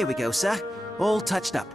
Here we go, sir. All touched up.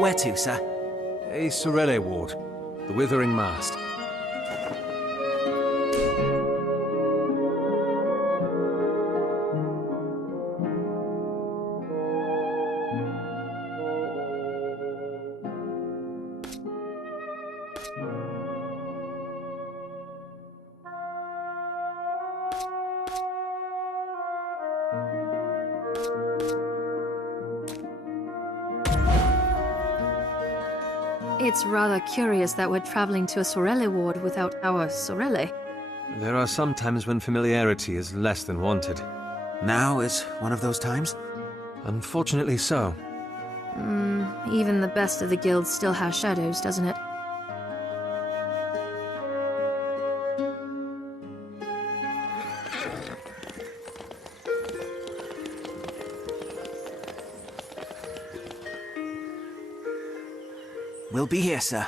Where to, sir? A Sorelle ward. The Withering Mast. It's rather curious that we're traveling to a Sorelle ward without our Sorelle. There are some times when familiarity is less than wanted. Now is one of those times? Unfortunately so. Even the best of the guilds still has shadows, doesn't it? We'll be here, sir.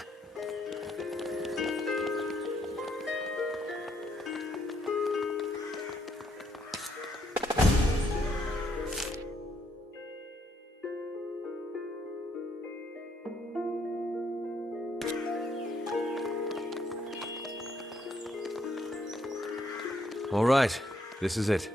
All right, this is it.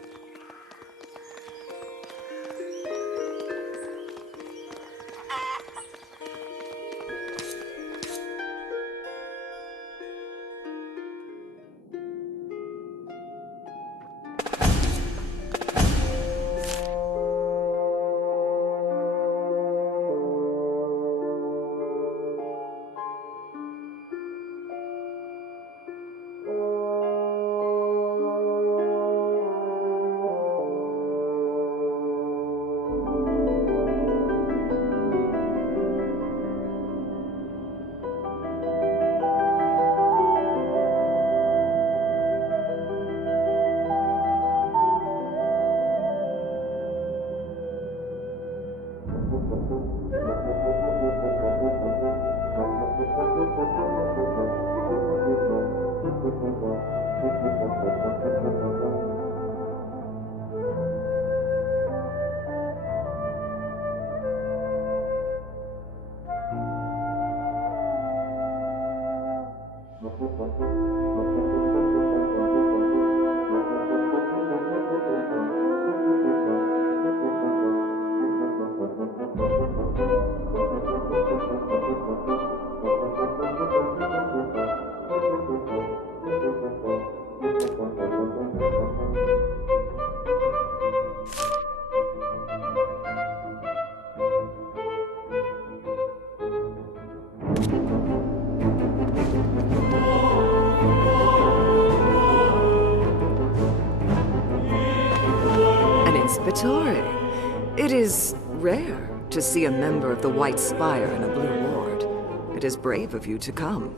It is rare to see a member of the White Spire in a blue ward. It is brave of you to come.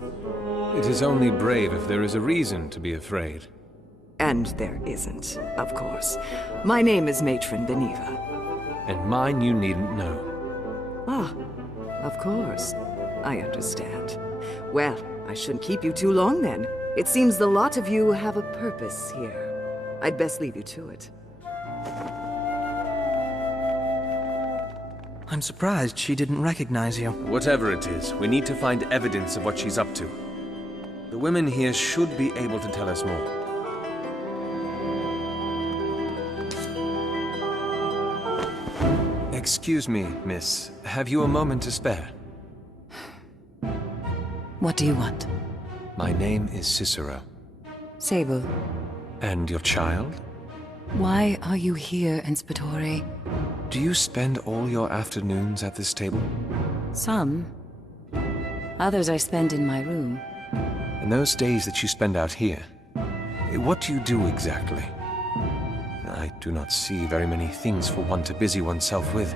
It is only brave if there is a reason to be afraid. And there isn't, of course. My name is Matron Beneva. And mine you needn't know. Ah, of course. I understand. Well, I shouldn't keep you too long then. It seems the lot of you have a purpose here. I'd best leave you to it. I'm surprised she didn't recognize you. Whatever it is, we need to find evidence of what she's up to. The women here should be able to tell us more. Excuse me, miss. Have you a moment to spare? What do you want? My name is Cicero. Sable. And your child? Why are you here, Inspectore? Do you spend all your afternoons at this table? Some. Others I spend in my room. And those days that you spend out here, what do you do exactly? I do not see very many things for one to busy oneself with.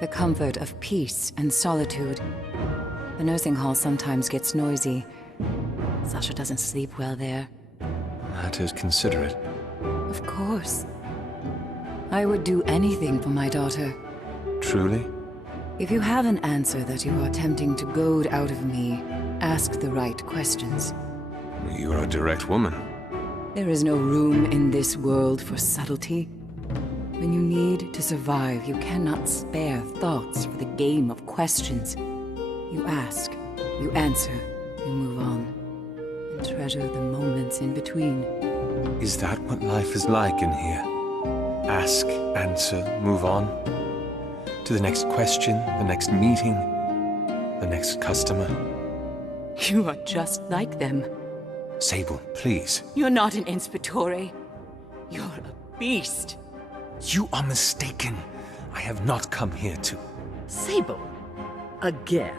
The comfort of peace and solitude. The nursing hall sometimes gets noisy. Sasha doesn't sleep well there. That is considerate. Of course. I would do anything for my daughter. Truly? If you have an answer that you are attempting to goad out of me, ask the right questions. You are a direct woman. There is no room in this world for subtlety. When you need to survive, you cannot spare thoughts for the game of questions. You ask, you answer, you move on, and treasure the moments in between. Is that what life is like in here? Ask, answer, move on? To the next question, the next meeting, the next customer? You are just like them. Sable, please. You're not an Inspectore. You're a beast. You are mistaken. I have not come here to... Sable? Again?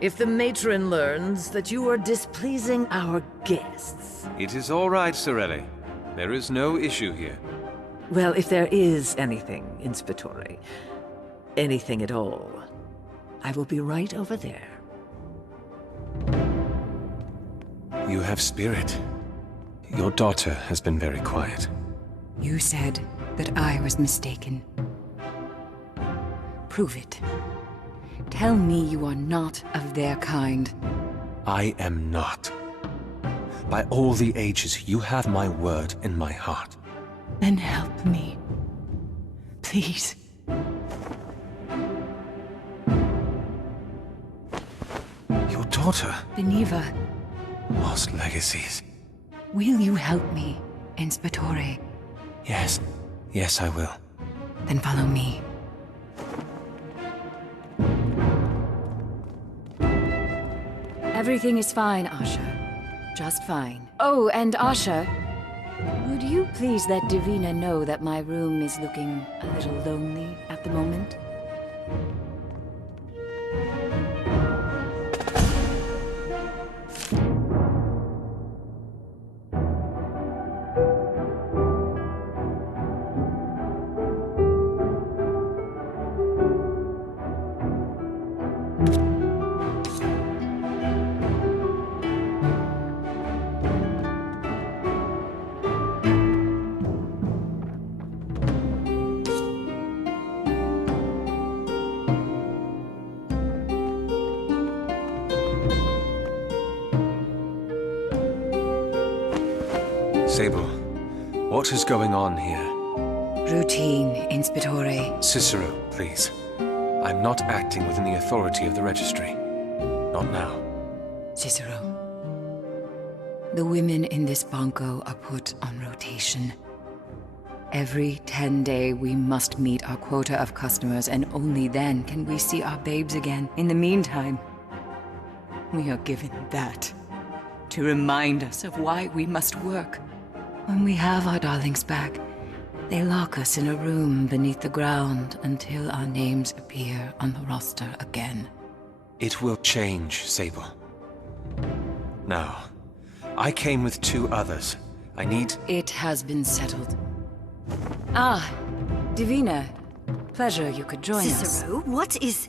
If the matron learns that you are displeasing our guests... It is all right, Sorelli. There is no issue here. Well, if there is anything, Inspectore, anything at all, I will be right over there. You have spirit. Your daughter has been very quiet. You said that I was mistaken. Prove it. Tell me you are not of their kind. I am not. By all the ages, you have my word in my heart. Then help me. Please. Your daughter? Beneva, Lost legacies. will you help me, Inspectore? Yes. Yes, I will. Then follow me. Everything is fine, Asha. Just fine. Oh, and Asha, would you please let Divina know that my room is looking a little lonely at the moment? Sable, what is going on here? Routine, Inspectore. Cicero, please. I'm not acting within the authority of the registry. Not now. Cicero. The women in this banco are put on rotation. Every 10-day, we must meet our quota of customers, and only then can we see our babes again. In the meantime, we are given that to remind us of why we must work. When we have our darlings back, they lock us in a room beneath the ground until our names appear on the roster again. It will change, Sable. Now, I came with 2 others. I need... It has been settled. Ah, Divina, Pleasure you could join us. Cicero, what is...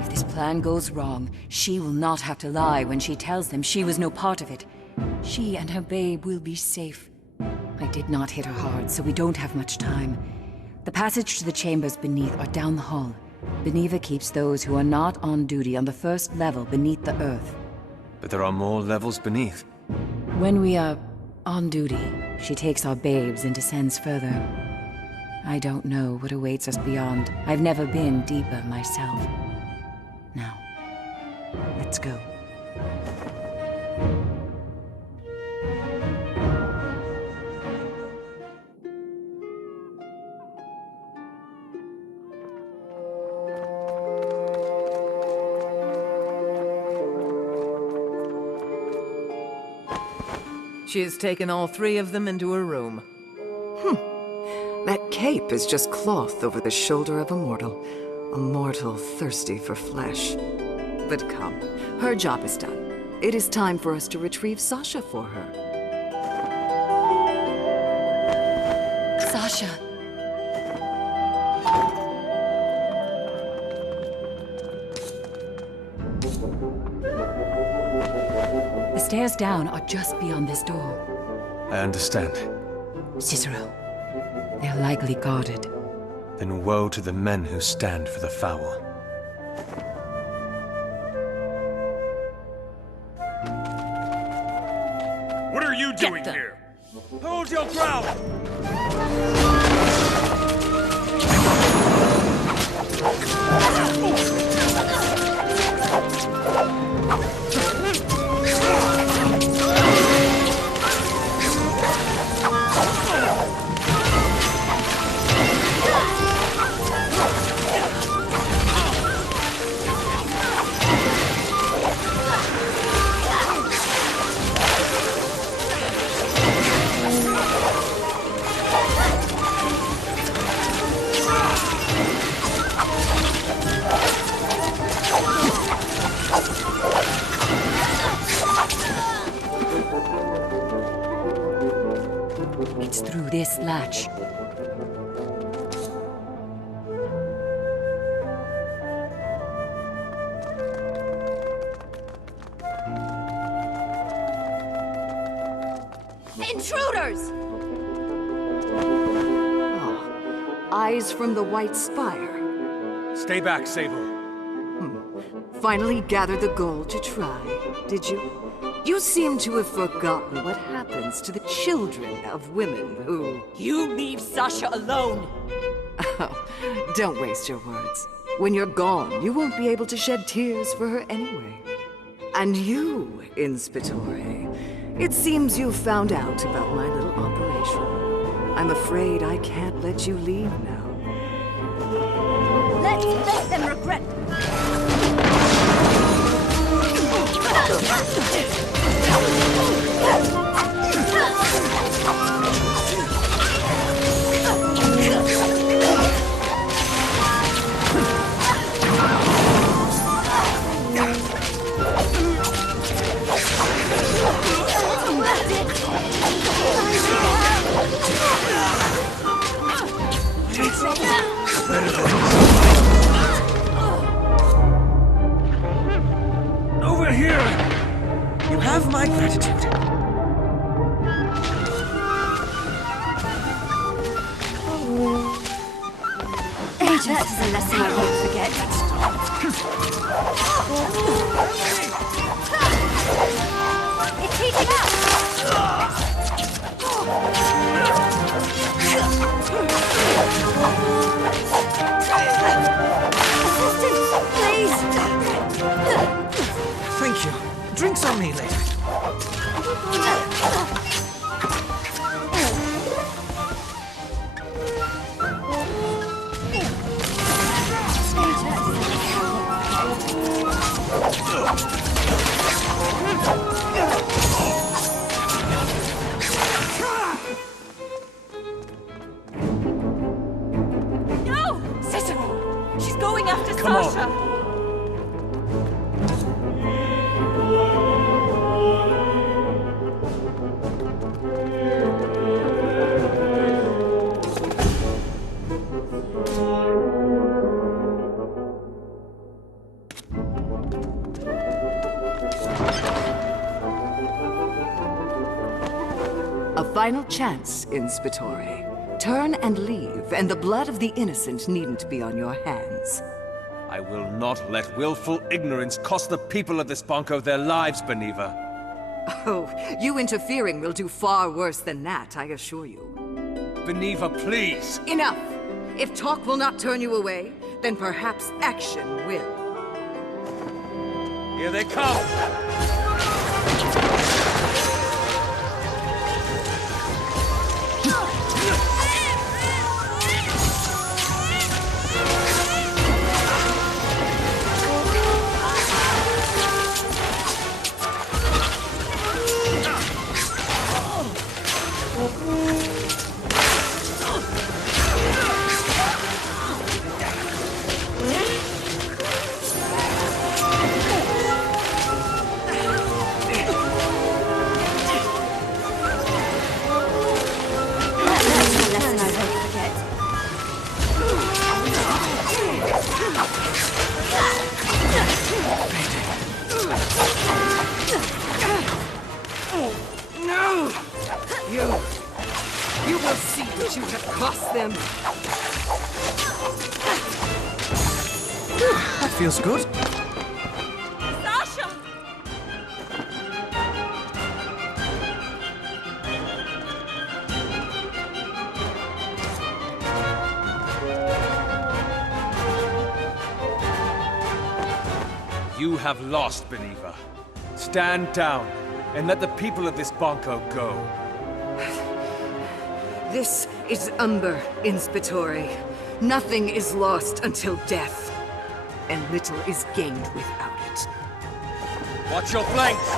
If this plan goes wrong, she will not have to lie when she tells them she was no part of it. She and her babe will be safe. I did not hit her hard, so we don't have much time. The passage to the chambers beneath are down the hall. Beneva keeps those who are not on duty on the first level beneath the earth. But there are more levels beneath. When we are on duty, she takes our babes and descends further. I don't know what awaits us beyond. I've never been deeper myself. Now, let's go. She has taken all three of them into her room. That cape is just cloth over the shoulder of a mortal thirsty for flesh. But come, her job is done. It is time for us to retrieve Sasha for her. Sasha! The stairs down are just beyond this door. I understand. Cicero, they're likely guarded. Then woe to the men who stand for the foul. What are you doing here? Hold your ground! It's through this latch. Intruders! Eyes from the White Spire. Stay back, Sable. Finally gathered the gold to try, did you? You seem to have forgotten what happens to the children of women who... You leave Sasha alone! Oh, don't waste your words. When you're gone, you won't be able to shed tears for her anyway. And you, Inspitore, it seems you found out about my little operation. I'm afraid I can't let you leave now. Let's make them regret! Over here! You have my gratitude. That is a lesson I won't forget. It's heating up! Assistance, please! Thank you. Drinks on me later. No! Cicero! She's going after Come on. Sasha! A final chance, Ysbryd. Turn and leave, and the blood of the innocent needn't be on your hands. I will not let willful ignorance cost the people of this bunko their lives, Beneva. Oh, you interfering will do far worse than that, I assure you. Beneva, please! Enough! If talk will not turn you away, then perhaps action will. Here they come! You will see what you have cost them. That feels good. Sasha! You have lost, Beneva. Stand down and let the people of this bunko go. This is Umber, Ysbryd. Nothing is lost until death, and little is gained without it. Watch your flanks!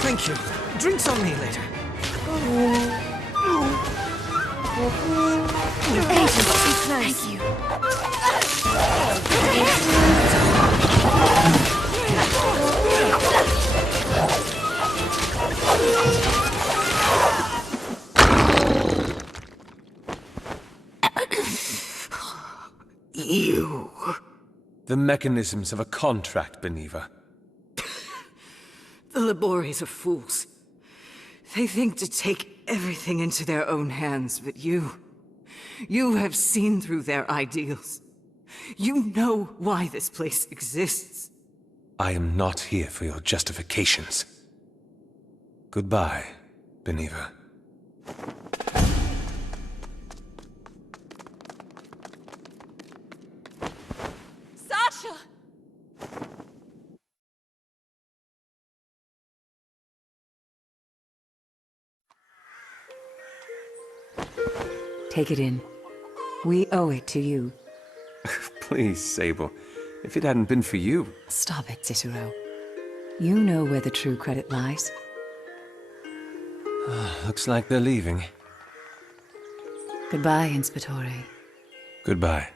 Thank you. Drinks on me later. Thank you. You. The mechanisms of a contract, Beneva. The Labores are fools. They think to take everything into their own hands, but you have seen through their ideals. You know why this place exists. I am not here for your justifications. Goodbye, Beneva. Sasha! Take it in. We owe it to you. Please, Sable. If it hadn't been for you... Stop it, Cicero. You know where the true credit lies. Looks like they're leaving. Goodbye, Inspetore. Goodbye.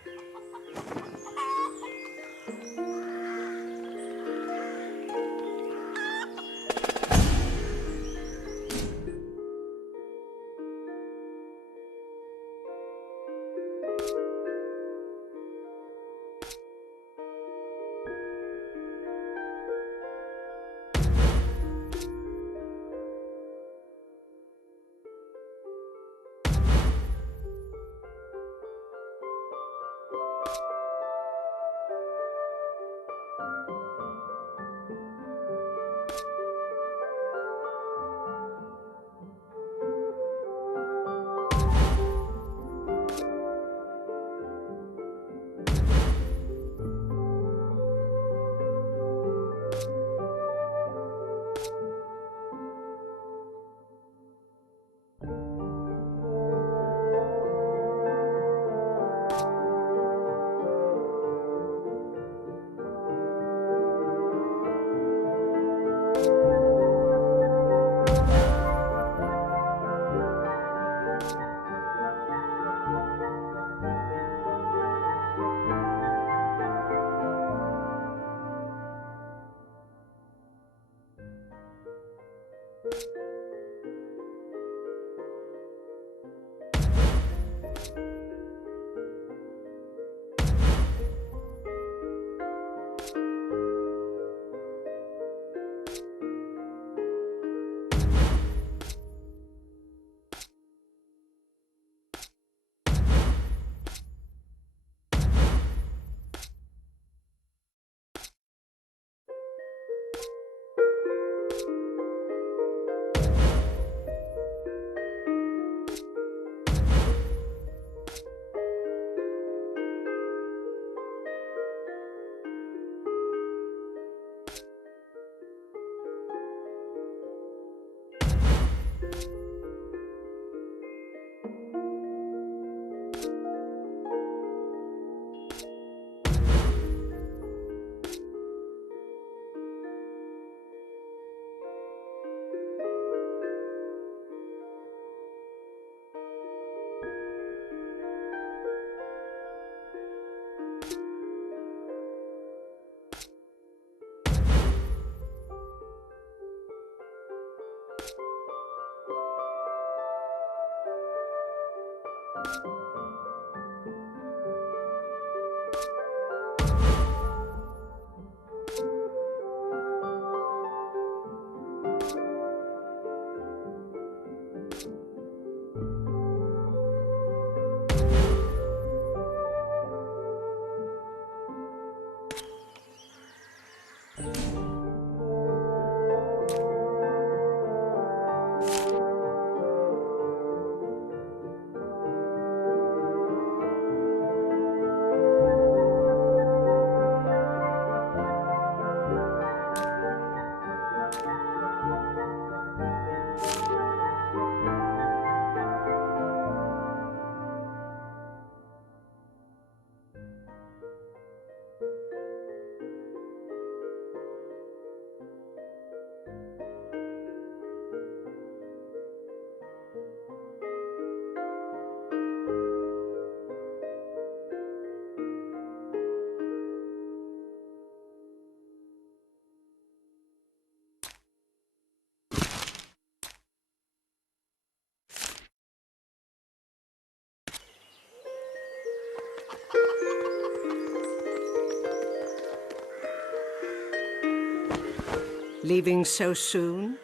Leaving so soon?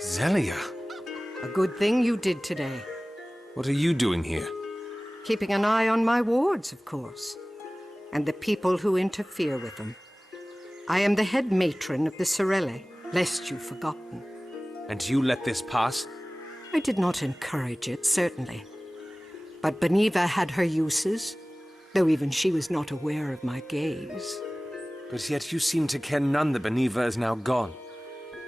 Zelia, A good thing you did today. what are you doing here? Keeping an eye on my wards, of course. And the people who interfere with them. I am the head matron of the Sorelle, lest you've forgotten. And you let this pass? I did not encourage it, certainly. But Beniva had her uses, though even she was not aware of my gaze. But yet you seem to care none that Beniva is now gone.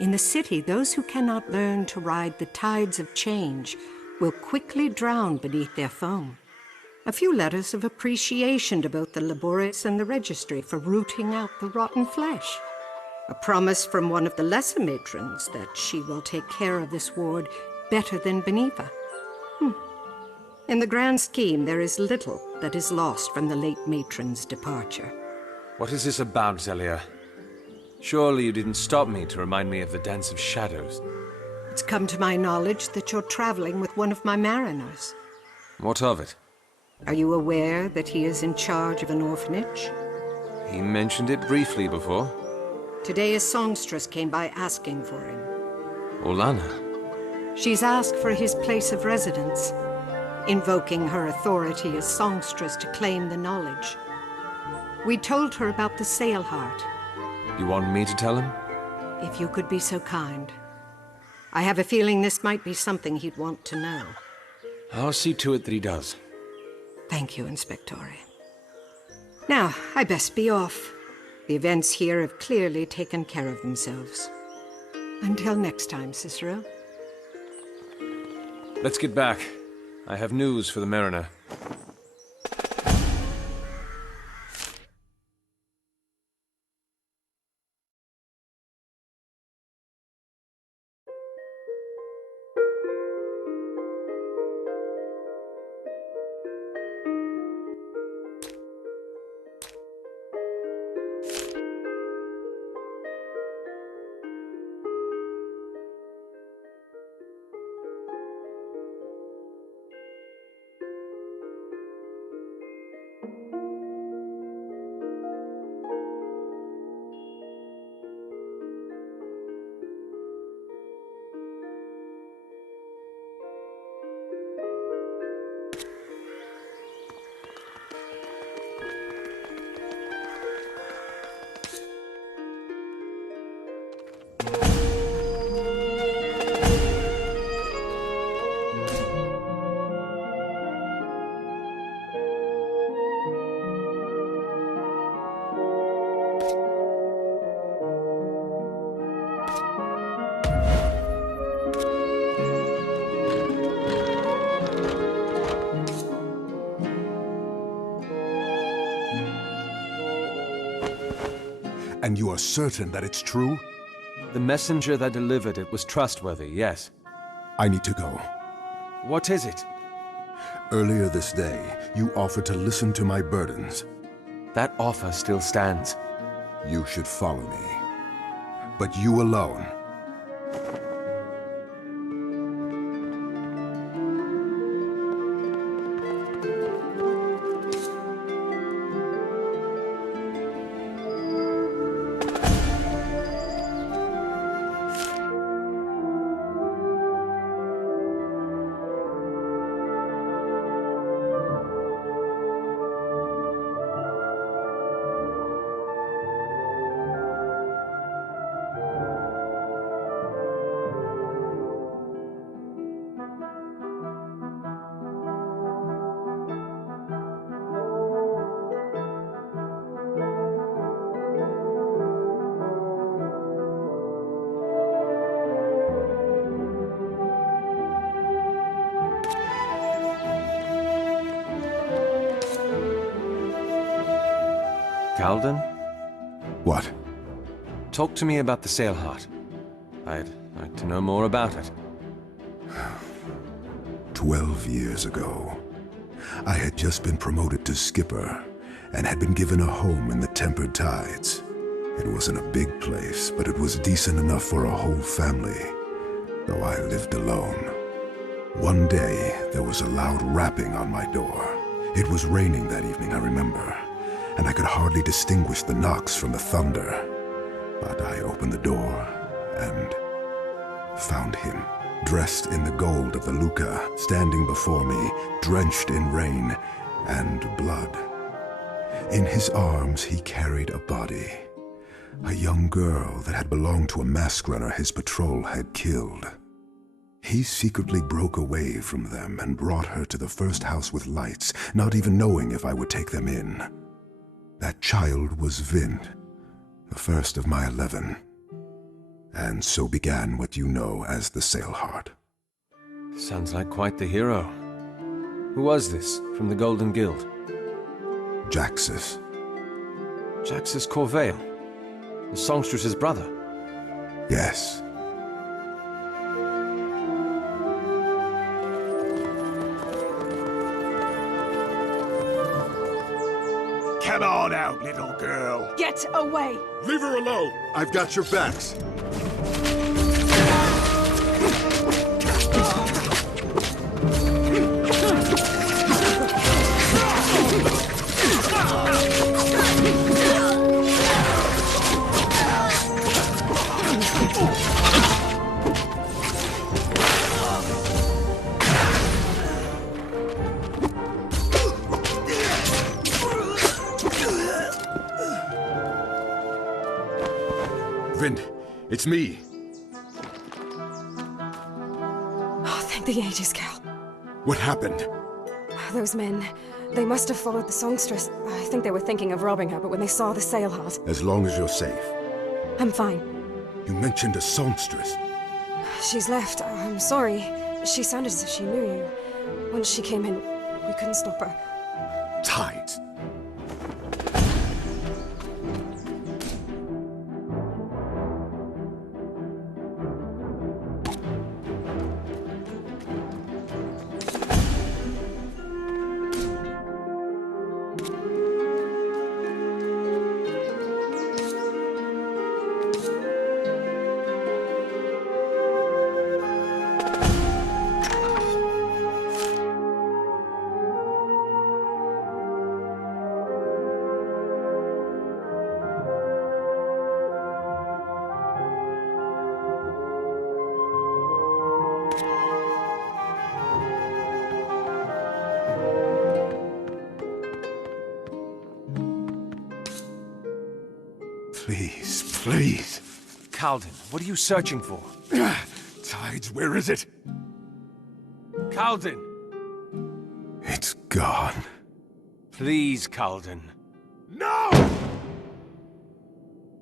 In the city, those who cannot learn to ride the tides of change will quickly drown beneath their foam. A few letters of appreciation to both the Labores and the Registry for rooting out the rotten flesh. A promise from one of the lesser matrons that she will take care of this ward better than Beniva. In the grand scheme, there is little that is lost from the late matron's departure. What is this about, Zelia? Surely you didn't stop me to remind me of the Dance of Shadows. It's come to my knowledge that you're traveling with one of my mariners. What of it? Are you aware that he is in charge of an orphanage? He mentioned it briefly before. Today a songstress came by asking for him. Olana. She's asked for his place of residence, invoking her authority as songstress to claim the knowledge. We told her about the Sailheart. You want me to tell him? If you could be so kind. I have a feeling this might be something he'd want to know. I'll see to it that he does. Thank you, Inspectore. Now, I best be off. The events here have clearly taken care of themselves. Until next time, Cicero. Let's get back. I have news for the mariner. And you are certain that it's true? The messenger that delivered it was trustworthy, yes. I need to go. What is it? Earlier this day, you offered to listen to my burdens. That offer still stands. You should follow me. But you alone. Calden? What? Talk to me about the Sailheart. I'd like to know more about it. 12 years ago, I had just been promoted to skipper and had been given a home in the Tempered Tides. It wasn't a big place, but it was decent enough for a whole family, though I lived alone. One day, there was a loud rapping on my door. It was raining that evening, I remember, and I could hardly distinguish the knocks from the thunder. But I opened the door and found him, dressed in the gold of the Luca, standing before me, drenched in rain and blood. In his arms he carried a body, a young girl that had belonged to a mask runner his patrol had killed. He secretly broke away from them and brought her to the first house with lights, not even knowing if I would take them in. That child was Vint, the first of my 11. And so began what you know as the Sailheart. Sounds like quite the hero. Who was this, from the Golden Guild? Jaxus. Jaxus Corvale, the songstress's brother. Yes. Come on out, little girl. Get away! Leave her alone. I've got your backs. Vind, it's me. Oh, thank the ages, Cal. What happened? Those men, they must have followed the songstress. I think they were thinking of robbing her, but when they saw the Sailheart... As long as you're safe. I'm fine. You mentioned a songstress. She's left. I'm sorry. She sounded as if she knew you. Once she came in, we couldn't stop her. Tides. Please, please. Calden, what are you searching for? Tides, where is it? Calden! It's gone. Please, Calden. No!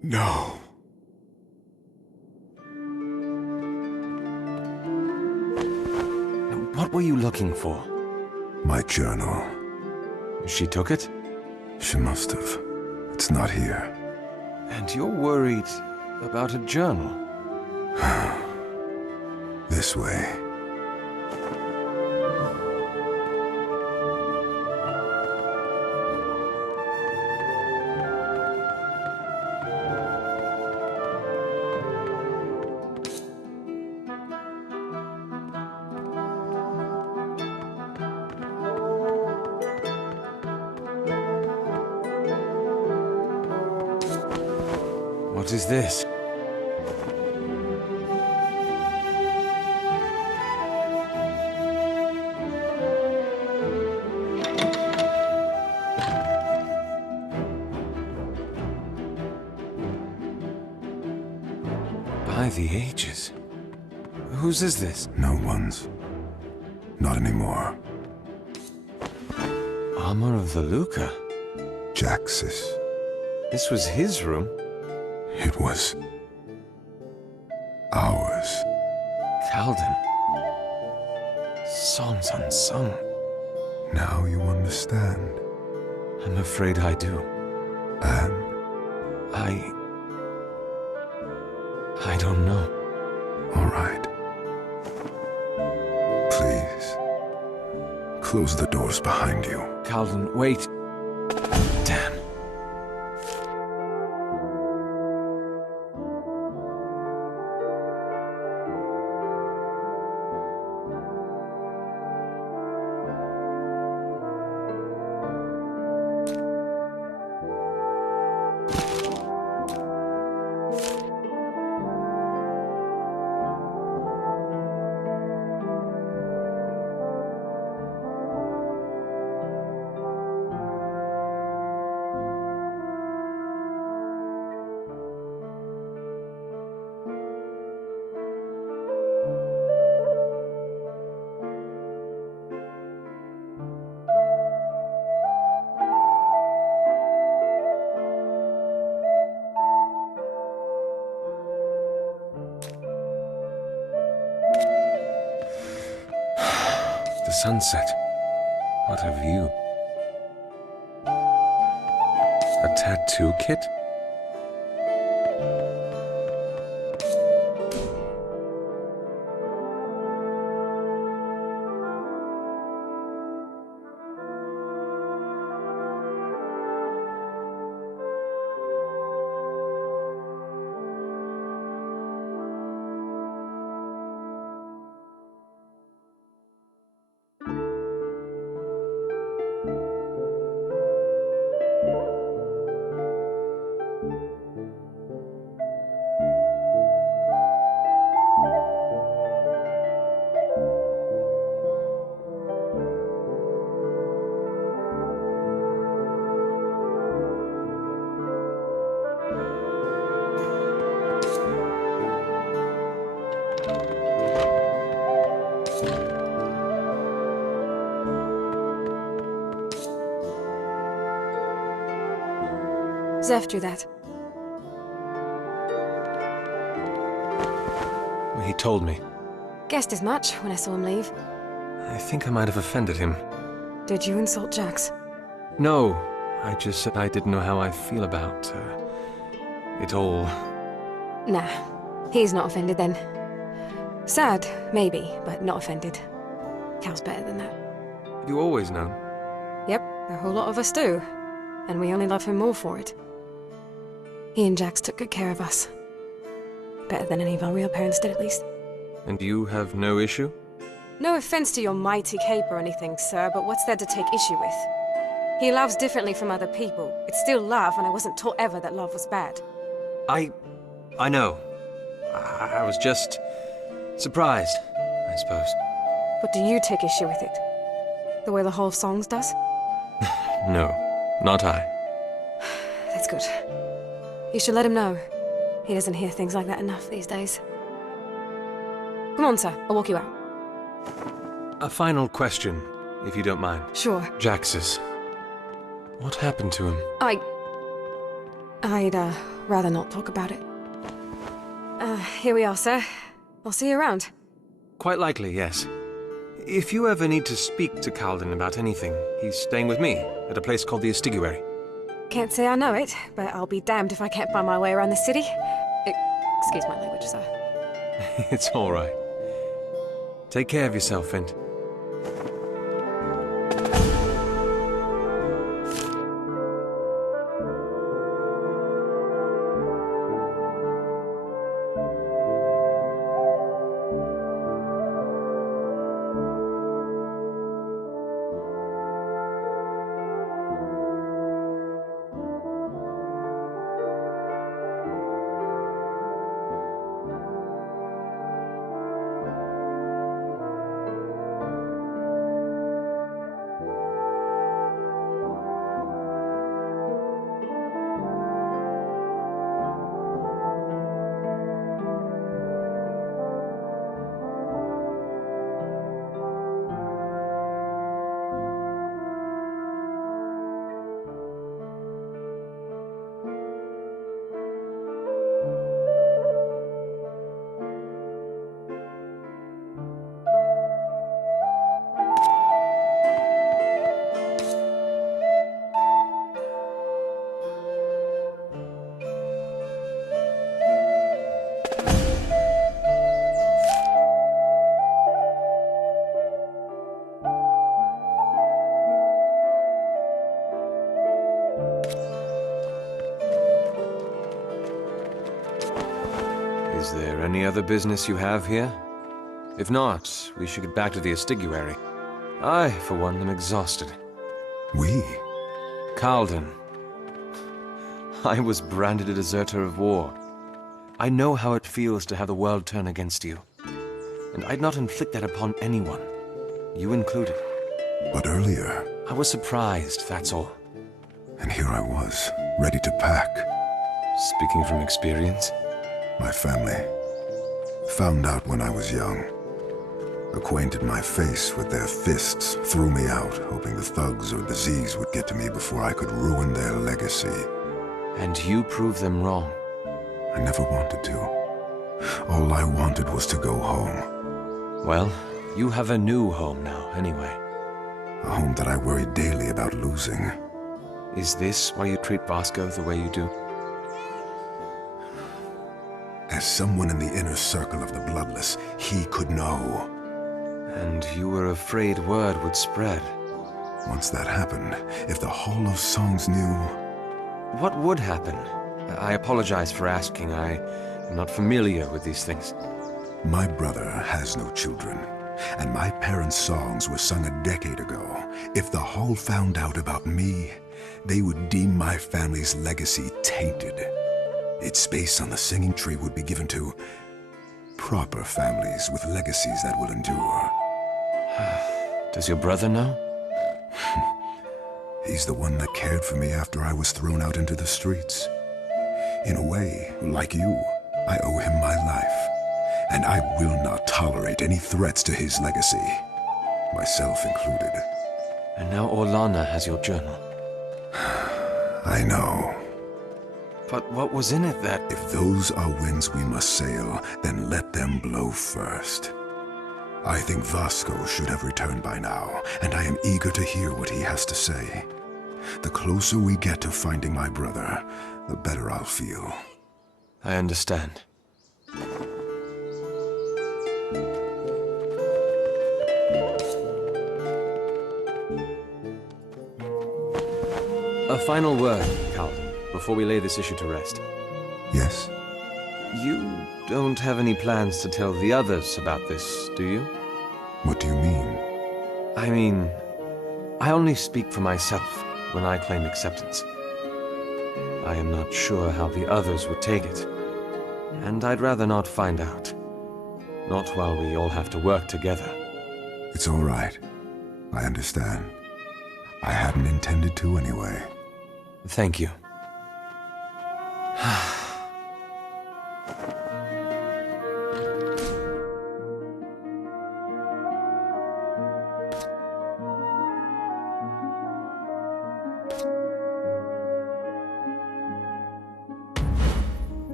No. What were you looking for? My journal. She took it? She must have. It's not here. And you're worried about a journal? This way. What is this? By the ages. Whose is this? No one's. Not anymore. Armor of the Luca. Jaxus. This was his room. It was ours. Calden. Songs unsung. Now you understand. I'm afraid I do. I don't know. All right. Please. Close the doors behind you. Calden, wait. Damn. The sunset. What a view. A tattoo kit? Zeph drew that. He told me. Guessed as much when I saw him leave. I think I might have offended him. Did you insult Jax? No, I just said I didn't know how I feel about it all. Nah, he's not offended then. Sad, maybe, but not offended. Cal's better than that. Have you always known? Yep, a whole lot of us do. And we only love him more for it. He and Jax took good care of us. Better than any of our real parents did, at least. And you have no issue? No offense to your mighty cape or anything, sir, but what's there to take issue with? He loves differently from other people. It's still love, and I wasn't taught ever that love was bad. I know. I was just surprised, I suppose. But do you take issue with it? The way the whole songs does? No, not I. That's good. You should let him know. He doesn't hear things like that enough these days. Come on, sir. I'll walk you out. A final question, if you don't mind. Sure. Jax's. What happened to him? I'd rather not talk about it. Here we are, sir. I'll see you around. Quite likely, yes. If you ever need to speak to Calden about anything, he's staying with me at a place called the Ysbryd. Can't say I know it, but I'll be damned if I can't find my way around the city. Excuse my language, sir. It's all right. Take care of yourself, Fint. Is there any other business you have here? If not, we should get back to the Estiguary. I, for one, am exhausted. We? Calden. I was branded a deserter of war. I know how it feels to have the world turn against you. And I'd not inflict that upon anyone, you included. But earlier... I was surprised, that's all. And here I was, ready to pack. Speaking from experience? My family. Found out when I was young. Acquainted my face with their fists, threw me out, hoping the thugs or disease would get to me before I could ruin their legacy. And you proved them wrong. I never wanted to. All I wanted was to go home. Well, you have a new home now, anyway. A home that I worry daily about losing. Is this why you treat Vasco the way you do? As someone in the inner circle of the Bloodless, he could know. And you were afraid word would spread. Once that happened, if the Hall of Songs knew... What would happen? I apologize for asking. I am not familiar with these things. My brother has no children, and my parents' songs were sung a decade ago. If the Hall found out about me, they would deem my family's legacy tainted. Its space on the singing tree would be given to proper families with legacies that will endure. Does your brother know? He's the one that cared for me after I was thrown out into the streets. In a way, like you, I owe him my life. And I will not tolerate any threats to his legacy, myself included. And now Orlana has your journal. I know. But what was in it that... If those are winds we must sail, then let them blow first. I think Vasco should have returned by now, and I am eager to hear what he has to say. The closer we get to finding my brother, the better I'll feel. I understand. A final word, Calden, before we lay this issue to rest. Yes? You don't have any plans to tell the others about this, do you? What do you mean? I mean, I only speak for myself when I claim acceptance. I am not sure how the others would take it, and I'd rather not find out. Not while we all have to work together. It's all right. I understand. I hadn't intended to anyway. Thank you.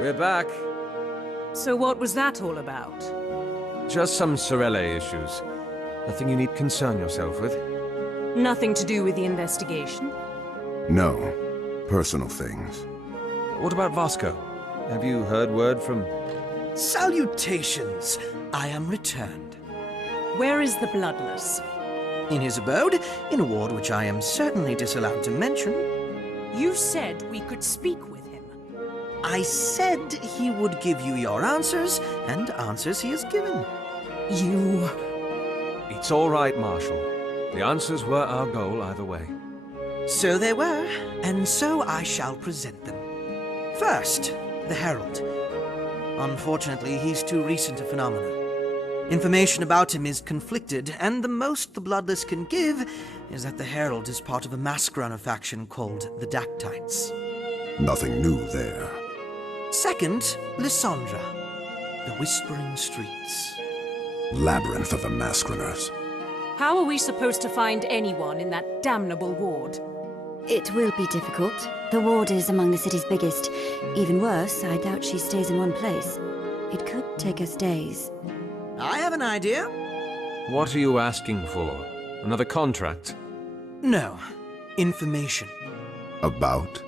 We're back. So what was that all about? Just some Sorelle issues. Nothing you need concern yourself with. Nothing to do with the investigation? No. Personal things. What about Vasco? Have you heard word from... Salutations! I am returned. Where is the Bloodless? In his abode, in a ward which I am certainly disallowed to mention. You said we could speak with him. I said he would give you your answers, and answers he has given. You... It's all right, Marshal. The answers were our goal either way. So they were, and so I shall present them. First, the Herald. Unfortunately, he's too recent a phenomenon. Information about him is conflicted, and the most the Bloodless can give is that the Herald is part of a Masquerada faction called the Dactytes. Nothing new there. Second, Lysandra, the Whispering Streets. Labyrinth of the Masqueraders. How are we supposed to find anyone in that damnable ward? It will be difficult. The ward is among the city's biggest. Even worse, I doubt she stays in one place. It could take us days. I have an idea. What are you asking for? Another contract? No. Information. About?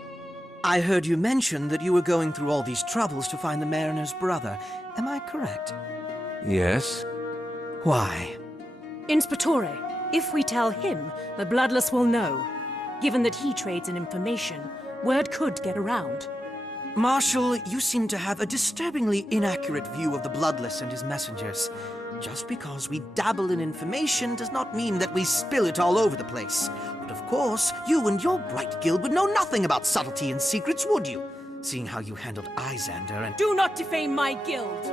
I heard you mention that you were going through all these troubles to find the mariner's brother. Am I correct? Yes? Why? Inspectore, if we tell him, the Bloodless will know. Given that he trades in information, word could get around. Marshal, you seem to have a disturbingly inaccurate view of the Bloodless and his messengers. Just because we dabble in information does not mean that we spill it all over the place. But of course, you and your bright guild would know nothing about subtlety and secrets, would you? Seeing how you handled Ysbryd and— Do not defame my guild!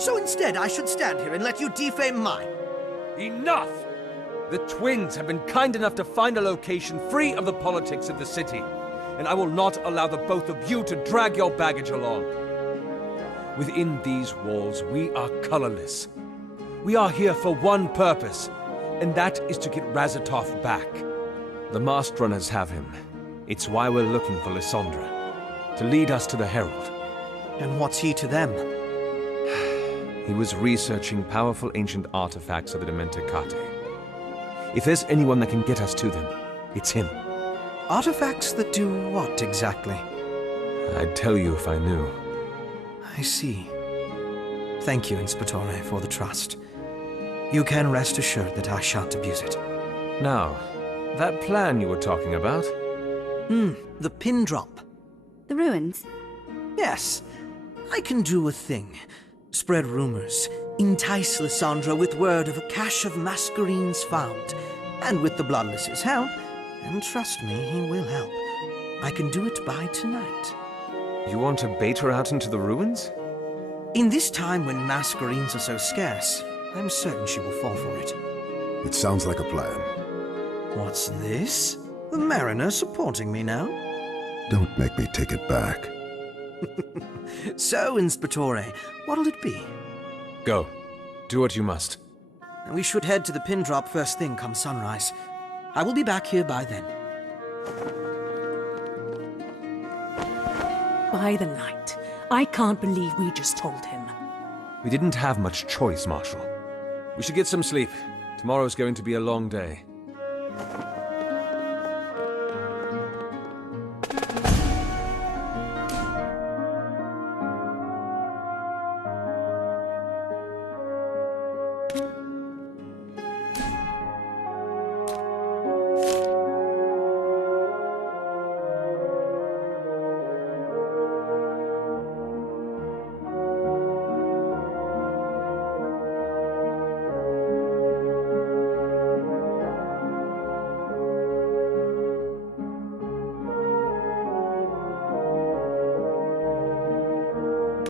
So instead, I should stand here and let you defame mine. Enough! The twins have been kind enough to find a location free of the politics of the city, and I will not allow the both of you to drag your baggage along. Within these walls, we are colorless. We are here for one purpose, and that is to get Razatov back. The masked runners have him. It's why we're looking for Lysandra, to lead us to the Herald. And what's he to them? He was researching powerful ancient artifacts of the Dementicate. If there's anyone that can get us to them, it's him. Artifacts that do what exactly? I'd tell you if I knew. I see. Thank you, Inspectore, for the trust. You can rest assured that I shan't abuse it. Now, that plan you were talking about? The pin drop. The ruins? Yes. I can do a thing. Spread rumors. Entice Lysandra with word of a cache of Masquerines found. And with the Bloodless's help, and trust me, he will help, I can do it by tonight. You want to bait her out into the ruins? In this time when Masquerines are so scarce, I'm certain she will fall for it. It sounds like a plan. What's this? The mariner supporting me now? Don't make me take it back. So, Inspectore, what'll it be? Go. Do what you must. We should head to the pin drop first thing come sunrise. I will be back here by then. By the night. I can't believe we just told him. We didn't have much choice, Marshal. We should get some sleep. Tomorrow's going to be a long day.